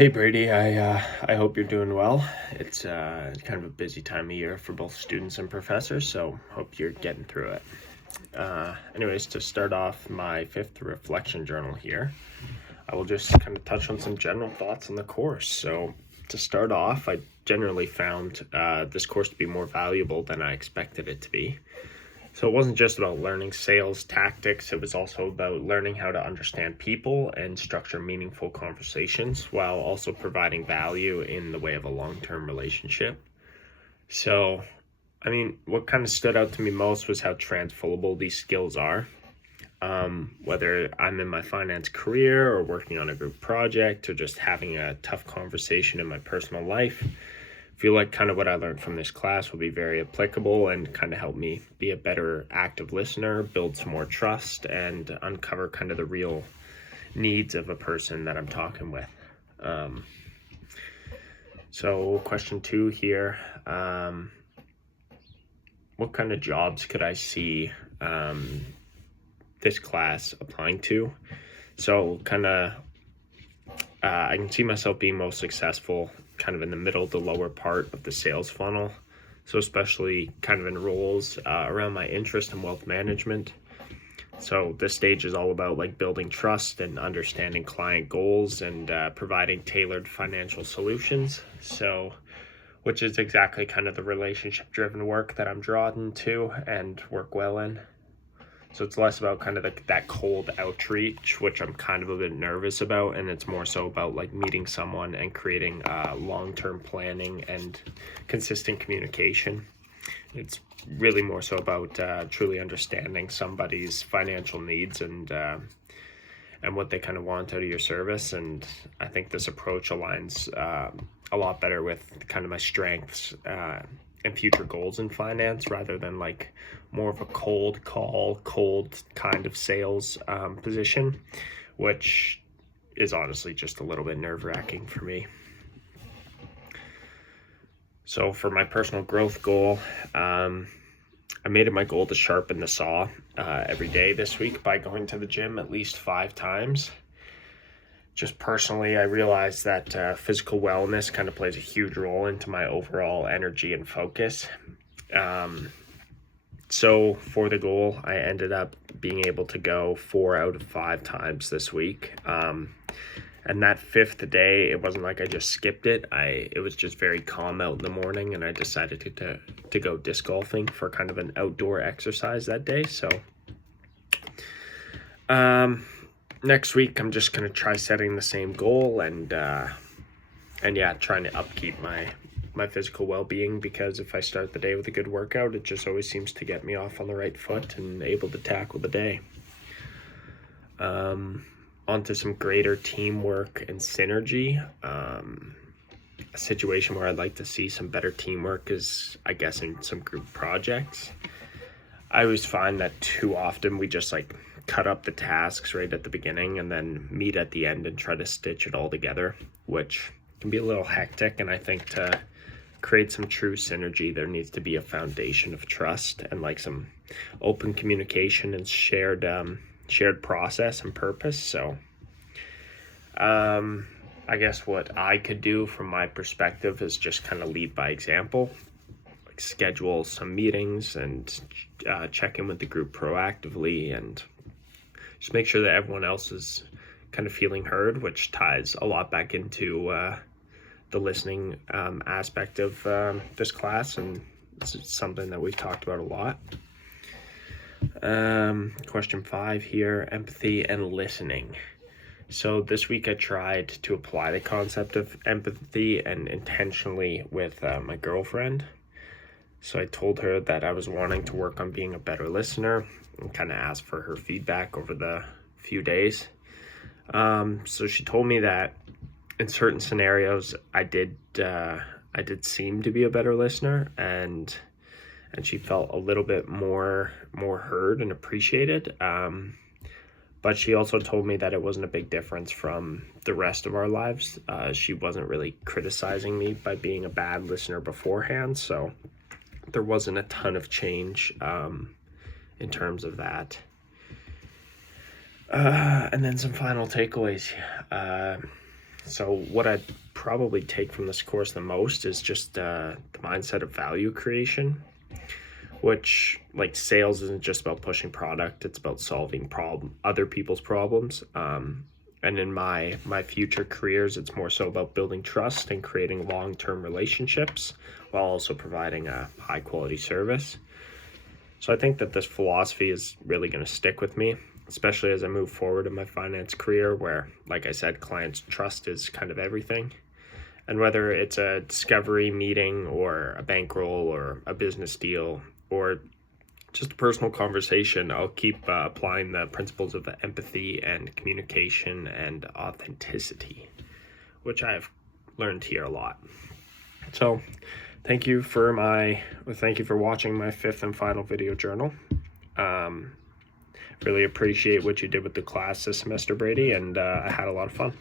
Hey Brady, I hope you're doing well. It's kind of a busy time of year for both students and professors, so hope you're getting through it. Anyways, to start off my fifth reflection journal here, I will just kind of touch on some general thoughts on the course. So to start off, I generally found this course to be more valuable than I expected it to be. So it wasn't just about learning sales tactics, it was also about learning how to understand people and structure meaningful conversations while also providing value in the way of a long-term relationship. So, what kind of stood out to me most was how transferable these skills are. Whether I'm in my finance career or working on a group project or just having a tough conversation in my personal life, feel like kind of what I learned from this class will be very applicable and kind of help me be a better active listener, build some more trust, and uncover kind of the real needs of a person that I'm talking with. So question 2 here, what kind of jobs could I see this class applying to? So I can see myself being most successful kind of in the middle, the lower part of the sales funnel. So especially kind of in roles around my interest in wealth management. So this stage is all about like building trust and understanding client goals and providing tailored financial solutions. So, which is exactly kind of the relationship driven work that I'm drawn to and work well in. So it's less about kind of that cold outreach, which I'm kind of a bit nervous about, and it's more so about like meeting someone and creating long-term planning and consistent communication. It's really more so about truly understanding somebody's financial needs and what they kind of want out of your service. And I think this approach aligns a lot better with kind of my strengths and future goals in finance rather than like more of a cold kind of sales position, which is honestly just a little bit nerve-wracking for me. So for my personal growth goal, I made it my goal to sharpen the saw every day this week by going to the gym at least 5 times. Just personally, I realized that physical wellness kind of plays a huge role into my overall energy and focus. So for the goal, I ended up being able to go 4 out of 5 times this week. And that 5th day, it wasn't like I just skipped it. It was just very calm out in the morning, and I decided to go disc golfing for kind of an outdoor exercise that day. So next week, I'm just going to try setting the same goal and trying to upkeep my physical well-being, because if I start the day with a good workout, it just always seems to get me off on the right foot and able to tackle the day. Onto some greater teamwork and synergy. A situation where I'd like to see some better teamwork is, I guess, in some group projects. I always find that too often we just like cut up the tasks right at the beginning and then meet at the end and try to stitch it all together, which can be a little hectic. And I think to create some true synergy, there needs to be a foundation of trust and like some open communication and shared process and purpose. So I guess what I could do from my perspective is just kind of lead by example, like schedule some meetings and check in with the group proactively and just make sure that everyone else is kind of feeling heard, which ties a lot back into the listening aspect of this class, and this is something that we've talked about a lot. Question 5 here, empathy and listening. So this week I tried to apply the concept of empathy and intentionally with my girlfriend. So I told her that I was wanting to work on being a better listener and kind of asked for her feedback over the few days. So she told me that in certain scenarios I did seem to be a better listener, and she felt a little bit more heard and appreciated. But she also told me that it wasn't a big difference from the rest of our lives. She wasn't really criticizing me by being a bad listener beforehand, so there wasn't a ton of change in terms of that. And then some final takeaways. So what I'd probably take from this course the most is just the mindset of value creation, which, like, sales isn't just about pushing product, it's about solving other people's problems. And in my future careers, it's more so about building trust and creating long-term relationships while also providing a high quality service. So I think that this philosophy is really going to stick with me, especially as I move forward in my finance career, where, like I said, clients' trust is kind of everything. And whether it's a discovery meeting or a bankroll or a business deal or just a personal conversation, I'll keep applying the principles of empathy and communication and authenticity, which I've learned here a lot. So thank you for watching my 5th and final video journal. Really appreciate what you did with the class this semester, Brady, and I had a lot of fun.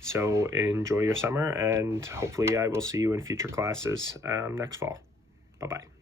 So enjoy your summer, and hopefully I will see you in future classes next fall. Bye-bye.